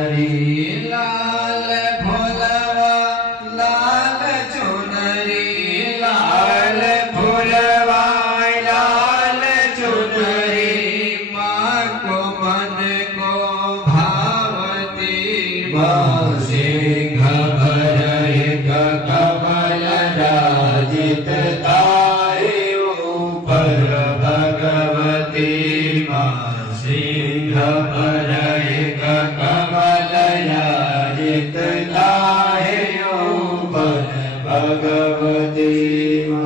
चुनरी लाल फुलवा लाल चुनरी लाल फुलवा लाल चुनरी माँ को मन को भावती माँ सिंह भरय कमल राजित तारे ऊपर भगवती माँ सिंह भरय कमल राजित तारे ऊपर भगवती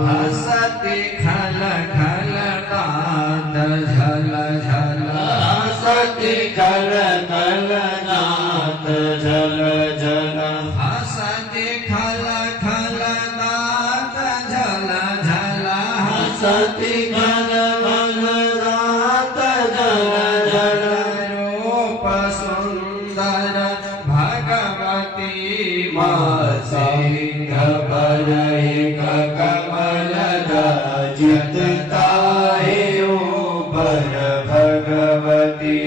हसती खल खल नाद झल झल हसती खल खल नाद झल झल हसती खल खल नाद झल झल हसती खल खल नाद झल झल रूप सुंदर भगवती माँ सिंह भरय कमल राजित तारे ऊपर भगवती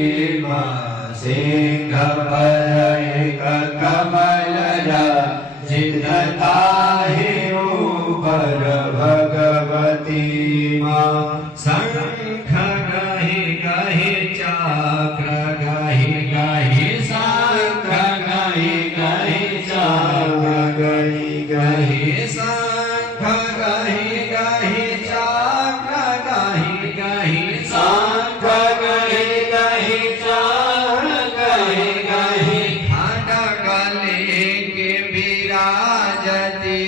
माँ सिंह भरय कमल राजित तारे ऊपर भगवती माँ शंख गहि गहि चक्र गहि गहि शंख गहि गहि चक्र गहि गहि शंख गहि गहि चक्र गहि गहि शंख गहि गहि चक्र गहि गहि खड्ग लेके विराजती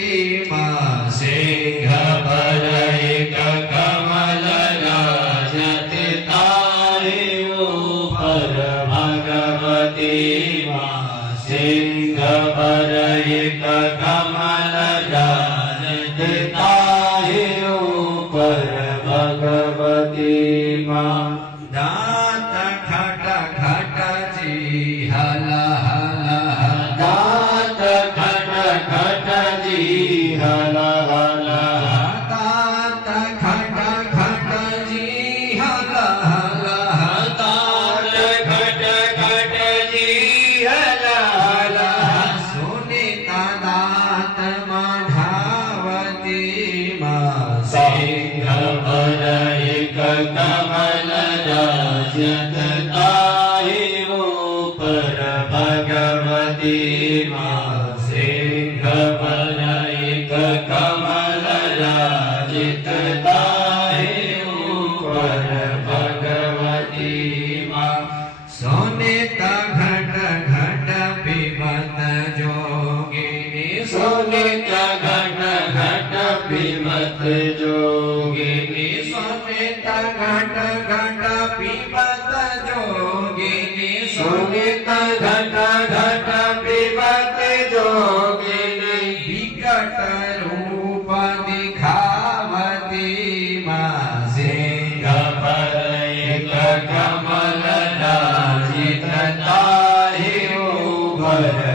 माँ सिंह भरय कमल राजित तारे ऊपर भगवती माँ सिंह भरय कमल राजित तारे ऊपर भगवती माँ दांत खट खट जी हल हल दांत खट खट जी हल हल दांत खट खट जी हल हल दांत खट खट जी हल हल सुनीता दांत मधावती माँ सिंह भरय कमल राजित तारे ऊपर भगवती माँ सिंह भरय कमल राजित तारे ऊपर भगवती माँ सोनीता घट घट पिबत जोगिनी सोनीता घट घट पिबत जोगिनी सोनीता घट घट पिबत जोगिनी सोनीता घट घट पिबत जोगिनी विकट रूप दिखावती माँ सिंह भरय कमल राजित तारे ऊपर